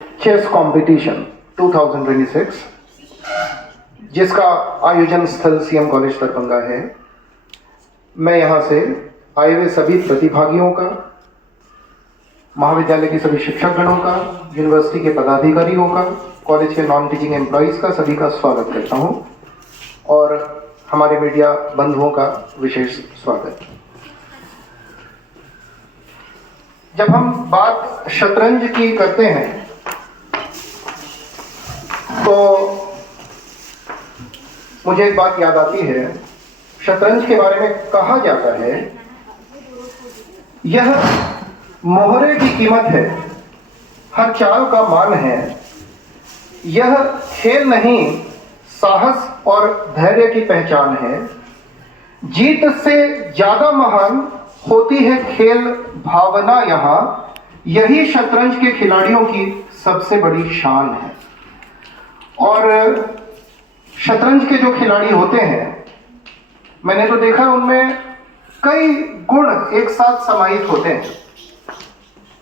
Chess competition 2026 जिसका आयोजन स्थल सीएम कॉलेज दरभंगा है। मैं यहाँ से आए हुए सभी प्रतिभागियों का, महाविद्यालय के सभी शिक्षकगणों का, यूनिवर्सिटी के पदाधिकारियों का, कॉलेज के नॉन टीचिंग एम्प्लॉइज़ का, सभी का स्वागत करता हूँ और हमारे मीडिया बंधुओं का विशेष स्वागत। जब हम बात शतरंज की करते हैं तो मुझे एक बात याद आती है। शतरंज के बारे में कहा जाता है यह मोहरे की कीमत है, हर चाल का मान है। यह खेल नहीं, साहस और धैर्य की पहचान है। जीत से ज्यादा महान होती है खेल भावना। यहाँ यही शतरंज के खिलाड़ियों की सबसे बड़ी शान है। और शतरंज के जो खिलाड़ी होते हैं, मैंने तो देखा उनमें कई गुण एक साथ समाहित होते हैं।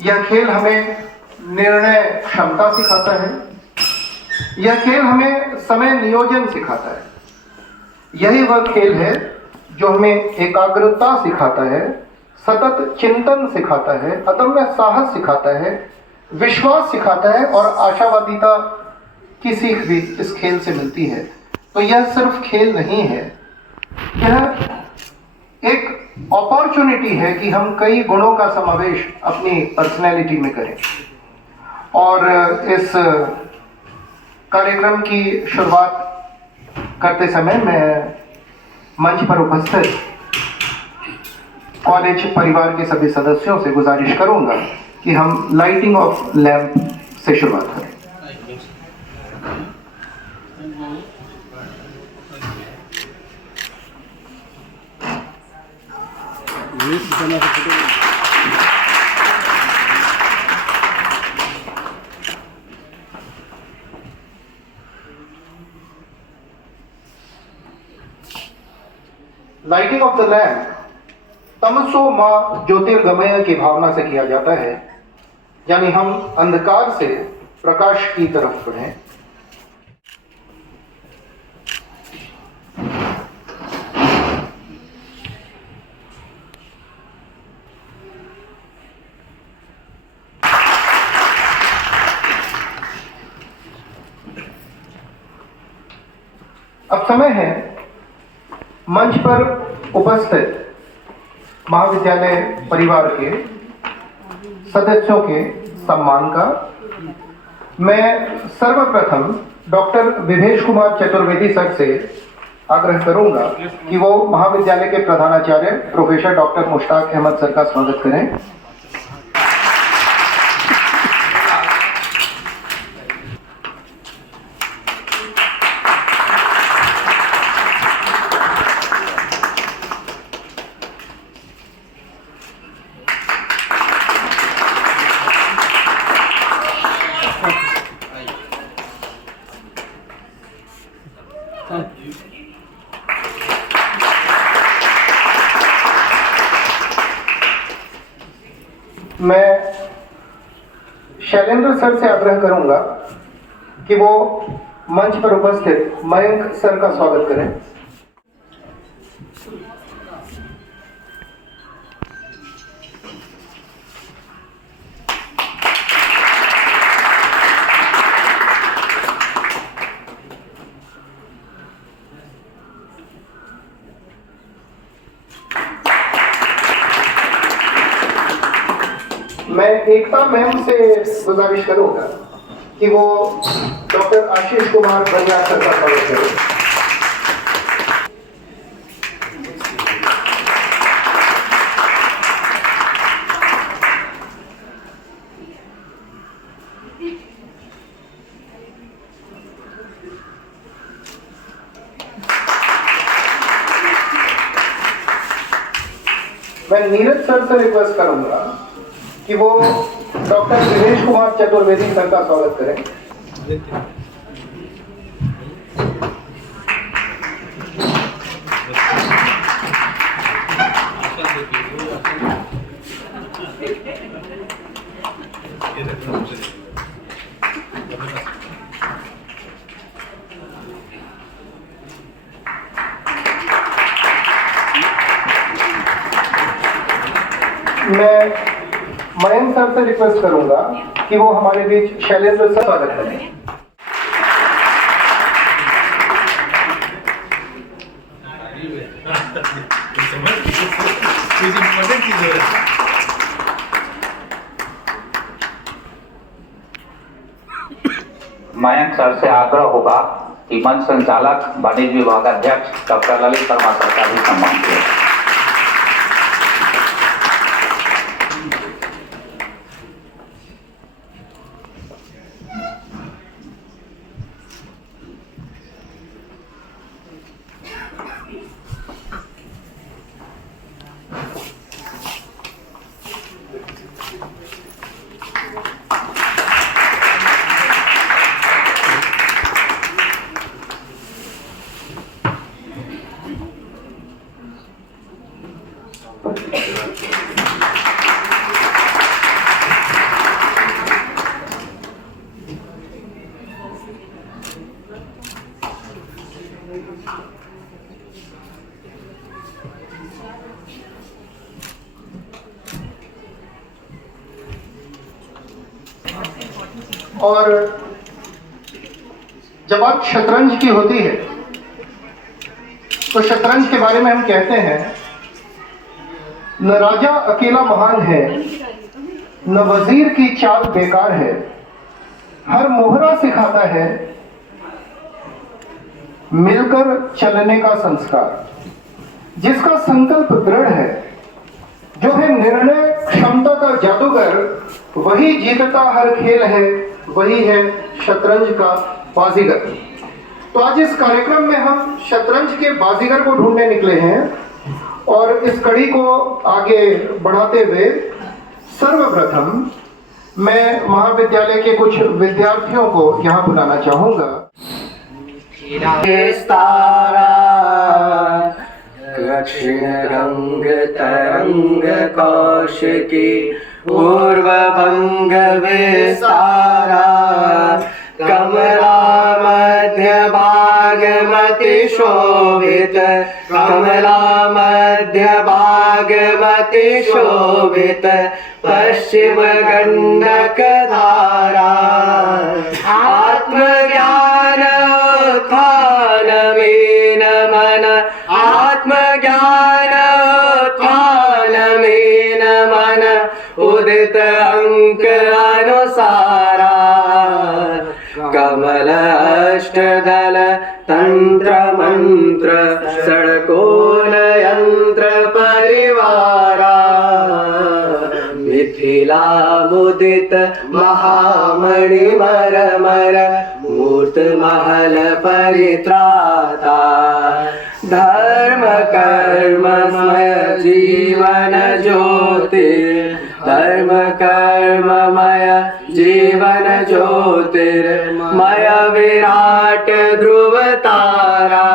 यह खेल हमें निर्णय क्षमता सिखाता है। यह खेल हमें समय नियोजन सिखाता है। यही वह खेल है जो हमें एकाग्रता सिखाता है, सतत चिंतन सिखाता है, अदम्य साहस सिखाता है, विश्वास सिखाता है और आशावादिता की सीख भी इस खेल से मिलती है। तो यह सिर्फ खेल नहीं है, यह एक अपॉर्चुनिटी है कि हम कई गुणों का समावेश अपनी पर्सनैलिटी में करें। और इस कार्यक्रम की शुरुआत करते समय मैं मंच पर उपस्थित कॉलेज परिवार के सभी सदस्यों से गुजारिश करूंगा कि हम लाइटिंग ऑफ लैंप से शुरुआत करें। लाइटिंग ऑफ द लैम्प तमसो मां ज्योतिर्गमय की भावना से किया जाता है, यानी हम अंधकार से प्रकाश की तरफ बढ़ें। अब समय है मंच पर उपस्थित महाविद्यालय परिवार के सदस्यों के सम्मान का। मैं सर्वप्रथम डॉक्टर विभेश कुमार चतुर्वेदी सर से आग्रह करूंगा कि वो महाविद्यालय के प्रधानाचार्य professor doctor Mushtaq Ahmed sir का स्वागत करें। मैं शैलेंद्र सर से आग्रह करूंगा कि वो मंच पर उपस्थित मयंक सर का स्वागत करें। मैं एकता मैम से गुजारिश करूंगा कि वो डॉक्टर आशीष कुमार बनिया सर का स्वागत करें। मैं नीरज सर से रिक्वेस्ट करूंगा कि वो डॉक्टर विभेश कुमार चतुर्वेदी सर का स्वागत करें। रिक्वेस्ट करूंगा कि वो हमारे बीच शैलेंद्र सर स्वागत करें। मयंक सर से आग्रह होगा कि मंच संचालक वाणिज्य विभाग अध्यक्ष डॉक्टर ललित शर्मा सर का भी सम्मान किया। और जब बात शतरंज की होती है तो शतरंज के बारे में हम कहते हैं, न राजा अकेला महान है, न वजीर की चाल बेकार है, हर मोहरा सिखाता है मिलकर चलने का संस्कार। जिसका संकल्प दृढ़ है, जो है निर्णय क्षमता का जादूगर, वही जीतता हर खेल है, वही है शतरंज का बाजीगर। तो आज इस कार्यक्रम में हम शतरंज के बाजीगर को ढूंढने निकले हैं और इस कड़ी को आगे बढ़ाते हुए सर्वप्रथम मैं महाविद्यालय के कुछ विद्यार्थियों को यहाँ बुलाना चाहूंगा। दक्षिण रंग तरंग कौशिकी पूर्व भंग विस्तारा कमला मध्य भागमति शोभित कमला मध्य भागमति शोभित पश्चिम गंडक धारा आत्मज्ञान उत्थान में मन आत्मज्ञान उत्थान में मन उदित अंक अनुसारा कमल अष्टदल तंत्र मंत्र षड्कोण यंत्र परिवारा मिथिला मुदित महामणि मरमर मूर्त महल परित्राता धर्म कर्म जीवन ज्योति धर्म कर्ममय जीवन ज्योतिर्मय विराट ध्रुव तारा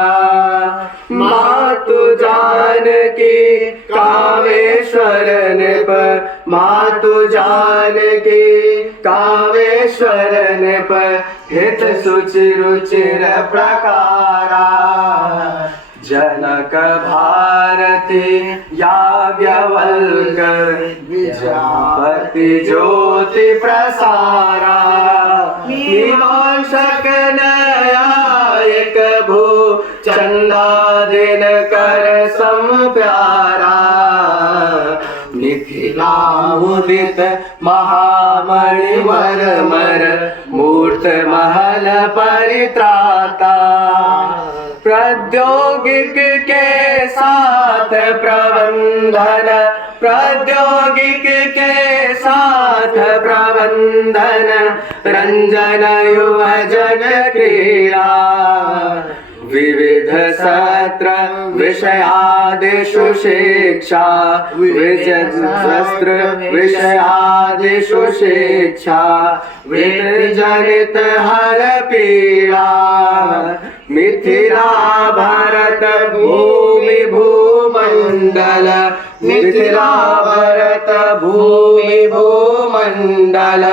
मातु जानकी कामेश्वर निप मातु जानकी कामेश्वर निप हित सुचि रुचिर प्रकारा जनक भारती याज्ञवल्क विद्यापति ज्योति प्रसारा निवासक न्यायिक भू चंदादिन कर सम प्यारा मिथिला उदित महामणि मरमर मूर्त महल परित्राता प्रौद्योगिक के साथ प्रबंधन प्रौद्योगिक के साथ प्रबंधन रंजन युवजन क्रीड़ा विविध सत्र विषयादिषु शिक्षा विजस्त्र विषयादिषु शिक्षा विजनित हर पीड़ा मिथिला भारत भूमि भूमंडल मिथिला भारत भूमि भूमंडल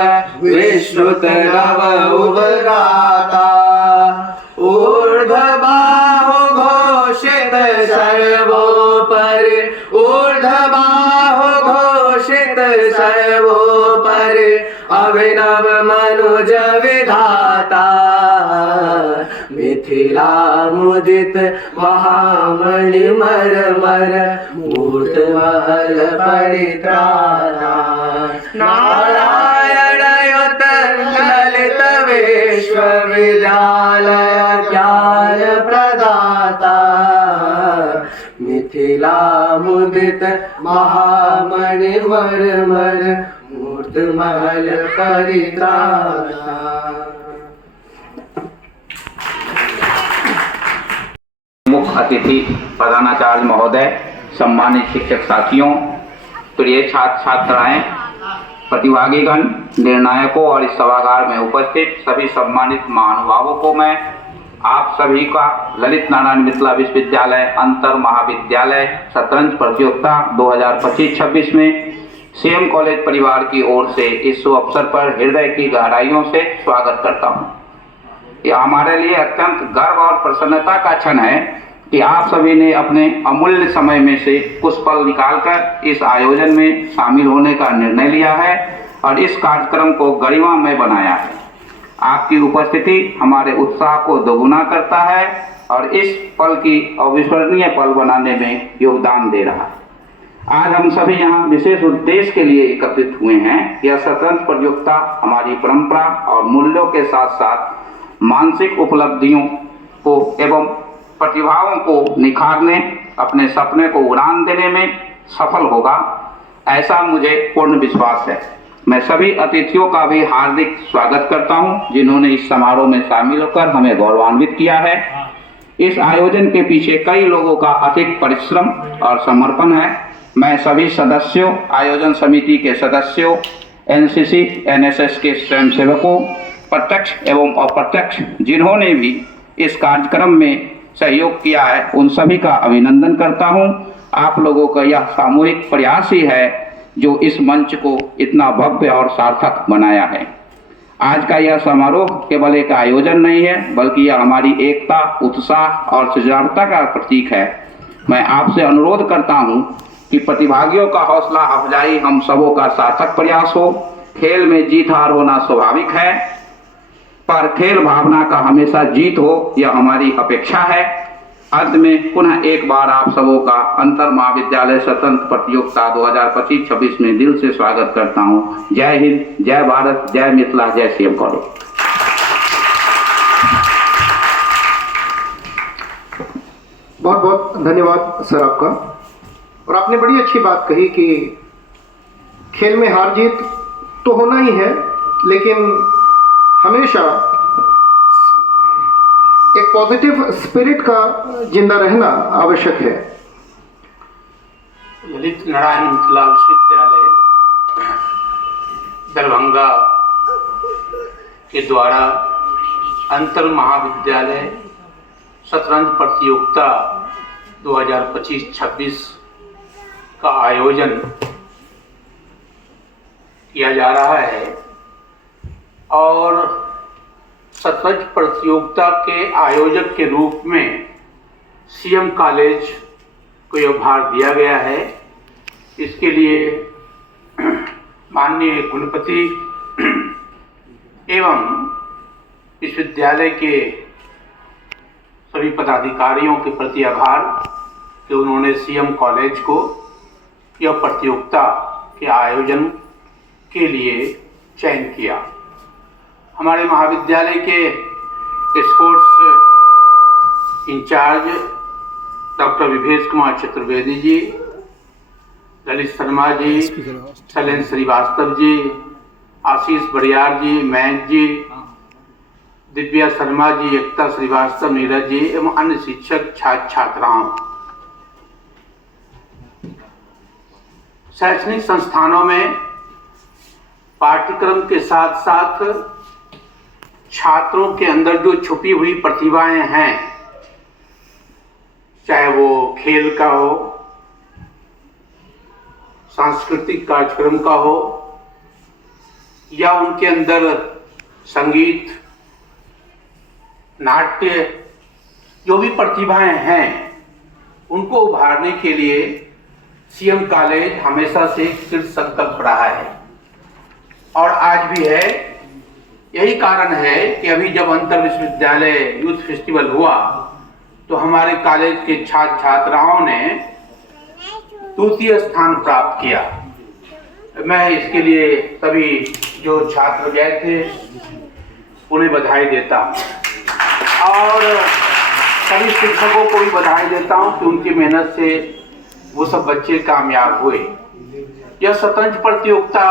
विश्रुत नव उबगाता ऊर्ध्वबाहु घोषित सर्वोपरि ऊर्ध्वबाहु घोषित सर्वोपरि मनुज विधाता मिथिला मुदित महामणि मरमर मूर्तमहल परित्राता नारायण युत ललित विश्वविद्यालय ज्ञान प्रदाता मिथिला मुदित महामणि मरमर मूर्तमहल परित्राता। मुख्य अतिथि प्रधानाचार्य महोदय, सम्मानित शिक्षक साथियों, प्रिय छात्र छात्राएं, प्रतिभागीगण, निर्णायकों और इस सभागार में उपस्थित सभी सम्मानित महानुभावों को मैं आप सभी का ललित नारायण मिथिला विश्वविद्यालय अंतर महाविद्यालय शतरंज प्रतियोगिता 2025-26 में सीएम कॉलेज परिवार की ओर से इस शुभ अवसर पर हृदय की गहराइयों से स्वागत करता हूं। यह हमारे लिए अत्यंत गर्व और प्रसन्नता का क्षण है कि आप सभी ने अपने अमूल्य समय में से कुछ पल निकालकर इस आयोजन में शामिल होने का निर्णय लिया है और इस कार्यक्रम को गरिमामय बनाया है। आपकी उपस्थिति हमारे उत्साह को दोगुना करता है और इस पल की अविस्मरणीय पल बनाने में योगदान दे रहा है। आज हम सभी यहाँ विशेष उद्देश्य के लिए एकत्रित हुए हैं। यह शतरंज प्रतियोगिता हमारी परंपरा और मूल्यों के साथ साथ मानसिक उपलब्धियों को एवं प्रतिभाओं को निखारने, अपने सपने को उड़ान देने में सफल होगा, ऐसा मुझे पूर्ण विश्वास है। मैं सभी अतिथियों का भी हार्दिक स्वागत करता हूं, जिन्होंने इस समारोह में शामिल होकर हमें गौरवान्वित किया है। इस आयोजन के पीछे कई लोगों का अधिक परिश्रम और समर्पण है। मैं सभी सदस्यों, आयोजन समिति के सदस्यों, एनसीसी, एनएसएस के स्वयंसेवकों, प्रत्यक्ष एवं अप्रत्यक्ष जिन्होंने भी इस कार्यक्रम में सहयोग किया है, उन सभी का अभिनंदन करता हूं। आप लोगों का यह सामूहिक प्रयास ही है जो इस मंच को इतना भव्य और सार्थक बनाया है। आज का यह समारोह केवल एक आयोजन नहीं है, बल्कि यह हमारी एकता, उत्साह और सृजनात्मकता का प्रतीक है। मैं आपसे अनुरोध करता हूं कि प्रतिभागियों का हौसला अफजाई हम सबों का सार्थक प्रयास हो। खेल में जीत हार होना स्वाभाविक है, पर खेल भावना का हमेशा जीत हो, यह हमारी अपेक्षा है। अंत में पुनः एक बार आप सबों का अंतर महाविद्यालय शतरंज प्रतियोगिता 2025-26 में दिल से स्वागत करता हूं। जय हिंद, जय भारत, जय मिथिला, जय सीएम कॉलेज। बहुत बहुत धन्यवाद सर आपका। और आपने बड़ी अच्छी बात कही कि खेल में हार जीत तो होना ही है, लेकिन हमेशा एक पॉजिटिव स्पिरिट का जिंदा रहना आवश्यक है। ललित नारायण मिथिला विश्वविद्यालय दरभंगा के द्वारा अंतर महाविद्यालय शतरंज प्रतियोगिता 2025-26 का आयोजन किया जा रहा है और शतरंज प्रतियोगिता के आयोजक के रूप में सीएम कॉलेज को यह भार दिया गया है। इसके लिए माननीय कुलपति एवं विश्वविद्यालय के सभी पदाधिकारियों के प्रति आभार कि उन्होंने सीएम कॉलेज को यह प्रतियोगिता के आयोजन के लिए चयन किया। हमारे महाविद्यालय के sports incharge doctor Vibhesh Kumar Chaturvedi ji, Lalit Sharma ji, Shailendra Srivastava ji, Ashish Bariyar ji, Mayank जी, दिव्या शर्मा जी, एकता श्रीवास्तव, नीरज जी एवं अन्य शिक्षक छात्र छात्राओं, शैक्षणिक संस्थानों में पाठ्यक्रम के साथ साथ छात्रों के अंदर जो छुपी हुई प्रतिभाएं हैं, चाहे वो खेल का हो, सांस्कृतिक कार्यक्रम का हो या उनके अंदर संगीत, नाट्य, जो भी प्रतिभाएं हैं, उनको उभारने के लिए सीएम कॉलेज हमेशा से कृत संकल्प रहा है और आज भी है। यही कारण है कि अभी जब अंतर विश्वविद्यालय यूथ फेस्टिवल हुआ तो हमारे कॉलेज के छात्र छात्राओं ने तृतीय स्थान प्राप्त किया। मैं इसके लिए सभी जो छात्र गए थे उन्हें बधाई देता हूँ और सभी शिक्षकों को भी बधाई देता हूँ कि उनकी मेहनत से वो सब बच्चे कामयाब हुए। यह शतरंज प्रतियोगिता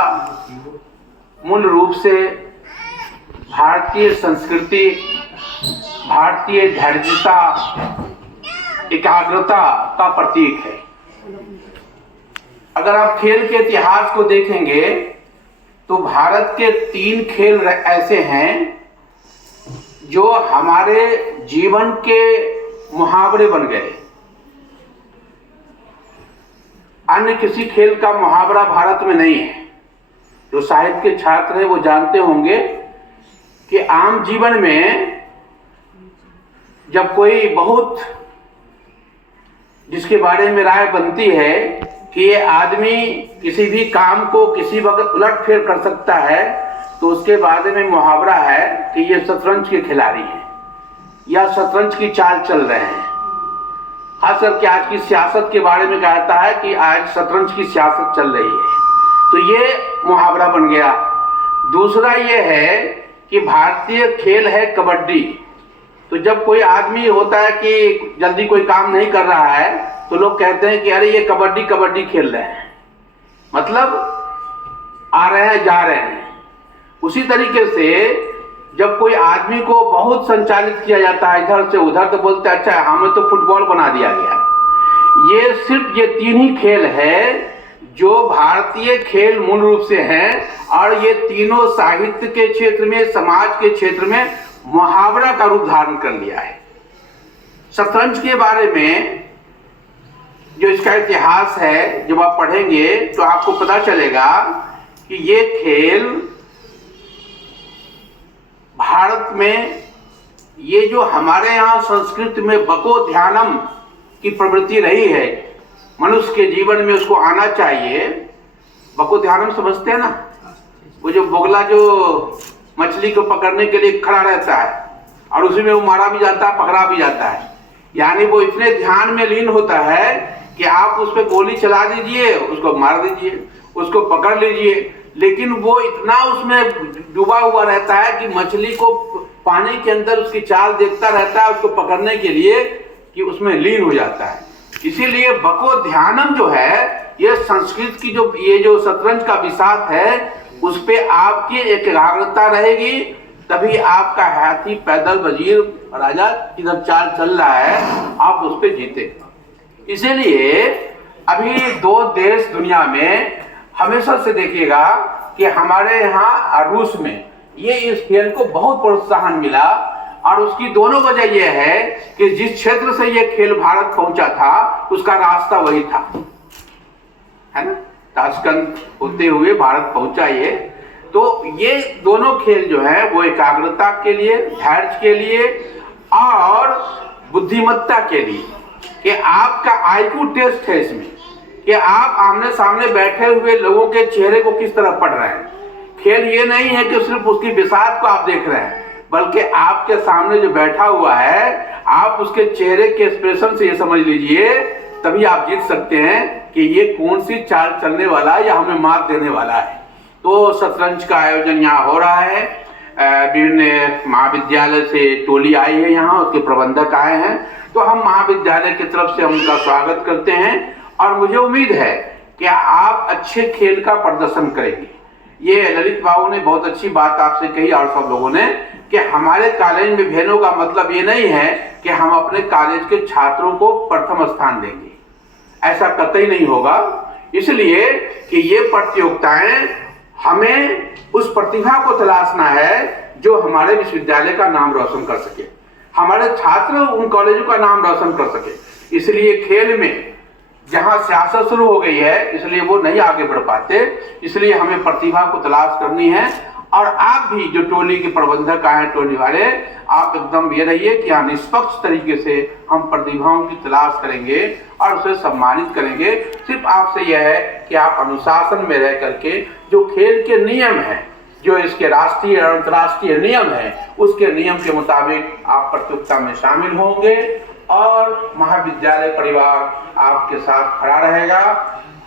मूल रूप से भारतीय संस्कृति, भारतीय धैर्यता, एकाग्रता का प्रतीक है। अगर आप खेल के इतिहास को देखेंगे तो भारत के 3 खेल ऐसे हैं जो हमारे जीवन के मुहावरे बन गए। अन्य किसी खेल का मुहावरा भारत में नहीं है। जो साहित्य के छात्र हैं वो जानते होंगे कि आम जीवन में जब कोई बहुत जिसके बारे में राय बनती है कि ये आदमी किसी भी काम को किसी वक्त उलट फेर कर सकता है तो उसके बारे में मुहावरा है कि ये शतरंज के खिलाड़ी हैं या शतरंज की चाल चल रहे हैं। खास करके आज की सियासत के बारे में कहता है कि आज शतरंज की सियासत चल रही है, तो ये मुहावरा बन गया। दूसरा ये है कि भारतीय खेल है कबड्डी। तो जब कोई आदमी होता है कि जल्दी कोई काम नहीं कर रहा है तो लोग कहते हैं कि अरे ये कबड्डी कबड्डी खेल रहे हैं, मतलब आ रहे हैं जा रहे हैं। उसी तरीके से जब कोई आदमी को बहुत संचालित किया जाता है इधर से उधर तो बोलते हैं अच्छा हमें तो फुटबॉल बना दिया गया। ये सिर्फ ये 3 ही खेल है जो भारतीय खेल मूल रूप से हैं और ये तीनों साहित्य के क्षेत्र में, समाज के क्षेत्र में मुहावरा का रूप धारण कर लिया है। शतरंज के बारे में जो इसका इतिहास है जब आप पढ़ेंगे तो आपको पता चलेगा कि ये खेल भारत में ये जो हमारे यहाँ संस्कृति में बको ध्यानम की प्रवृत्ति रही है, मनुष्य के जीवन में उसको आना चाहिए। बको ध्यानम समझते हैं ना, वो जो बोगला जो मछली को पकड़ने के लिए खड़ा रहता है और उसी में वो मारा भी जाता है पकड़ा भी जाता है, यानी वो इतने ध्यान में लीन होता है कि आप उस पर गोली चला दीजिए, उसको मार दीजिए, उसको पकड़ लीजिए, लेकिन वो इतना उसमें डूबा हुआ रहता है कि मछली को पानी के अंदर उसकी चाल देखता रहता है उसको पकड़ने के लिए कि उसमें लीन हो जाता है। इसीलिए बको ध्यानम जो है ये संस्कृत की जो ये जो शतरंज का विसात है उस पे आपकी एकाग्रता रहेगी, तभी आपका हाथी पैदल वजीर राजा इधर चाल चल रहा है आप उस पे जीते। इसीलिए अभी 2 देश दुनिया में हमेशा से देखिएगा कि हमारे यहाँ रूस में ये इस खेल को बहुत प्रोत्साहन मिला और उसकी दोनों वजह यह है कि जिस क्षेत्र से ये खेल भारत पहुंचा था उसका रास्ता वही था, है ना, ताशकंद होते हुए भारत पहुंचा ये। तो ये दोनों खेल जो है वो एकाग्रता के लिए, धैर्य के लिए और बुद्धिमत्ता के लिए कि आपका आईक्यू टेस्ट है इसमें कि आप आमने सामने बैठे हुए लोगों के चेहरे को किस तरह पढ़ रहे हैं। खेल ये नहीं है कि सिर्फ उसकी विसात को आप देख रहे हैं, बल्कि आपके सामने जो बैठा हुआ है आप उसके चेहरे के एक्सप्रेशन से ये समझ लीजिए, तभी आप जीत सकते हैं कि ये कौन सी चाल चलने वाला है या हमें मात देने वाला है। तो शतरंज का आयोजन यहाँ हो रहा है, विभिन्न महाविद्यालय से टोली आई है यहाँ, उसके प्रबंधक आए हैं, तो हम महाविद्यालय की तरफ से हम उनका स्वागत करते हैं और मुझे उम्मीद है कि आप अच्छे खेल का प्रदर्शन करेंगे। ये ललित बाबू ने बहुत अच्छी बात आपसे कही और सब लोगों ने कि हमारे कॉलेज में भेजने का मतलब ये नहीं है कि हम अपने कॉलेज के छात्रों को प्रथम स्थान देंगे, ऐसा कतई नहीं होगा। इसलिए कि ये प्रतियोगिताएं हमें उस प्रतिभा को तलाशना है जो हमारे विश्वविद्यालय का नाम रोशन कर सके, हमारे छात्र उन कॉलेजों का नाम रोशन कर सके। इसलिए खेल में जहां सियासत शुरू हो गई है इसलिए वो नहीं आगे बढ़ पाते, इसलिए हमें प्रतिभा को तलाश करनी है। और आप भी जो टोली के प्रबंधक आए हैं, टोली वाले, आप एकदम ये रहिए कि यहाँ निष्पक्ष तरीके से हम प्रतिभाओं की तलाश करेंगे और उसे सम्मानित करेंगे। सिर्फ आपसे यह है कि आप अनुशासन में रह करके जो खेल के नियम हैं जो इसके राष्ट्रीय और अंतर्राष्ट्रीय नियम है उसके नियम के मुताबिक आप प्रतियोगिता में शामिल होंगे और महाविद्यालय परिवार आपके साथ खड़ा रहेगा।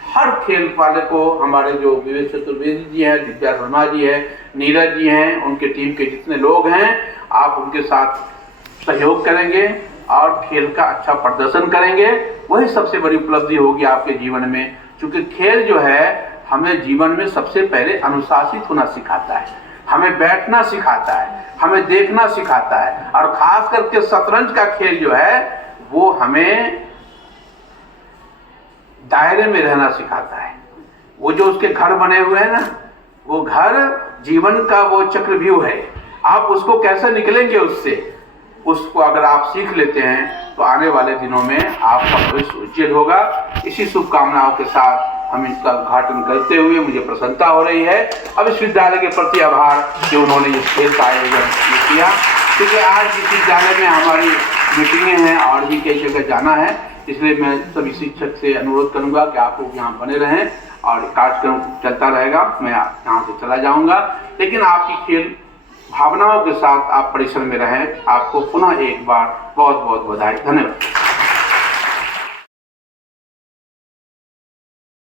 हर खेल वाले को हमारे जो विवेक चतुर्वेदी जी हैं, दिव्या शर्मा जी हैं, नीरज जी हैं, उनके टीम के जितने लोग हैं, आप उनके साथ सहयोग करेंगे और खेल का अच्छा प्रदर्शन करेंगे। वही सबसे बड़ी उपलब्धि होगी आपके जीवन में, क्योंकि खेल जो है हमें जीवन में सबसे पहले अनुशासित होना सिखाता है, हमें बैठना सिखाता है, हमें देखना सिखाता है, और खास करके शतरंज का खेल जो है वो हमें दायरे में रहना सिखाता है। वो जो उसके घर बने हुए हैं ना, वो घर जीवन का वो चक्रव्यूह है, आप उसको कैसे निकलेंगे उसको अगर आप सीख लेते हैं तो आने वाले दिनों में आपका भविष्य उज्जवल होगा। इसी शुभकामनाओं के साथ हम इसका उद्घाटन करते हुए मुझे प्रसन्नता हो रही है। अब इस विद्यालय के प्रति आभार कि उन्होंने इस खेल का आयोजन किया, क्योंकि आज इस विद्यालय में हमारी मीटिंगें हैं और भी कई जगह जाना है, इसलिए मैं सभी शिक्षक से अनुरोध करूंगा कि आप लोग यहाँ बने रहें और कार्यक्रम चलता रहेगा। मैं यहाँ से चला जाऊँगा, लेकिन आपकी खेल भावनाओं के साथ आप परिसर में रहें। आपको पुनः एक बार बहुत बहुत बधाई, धन्यवाद।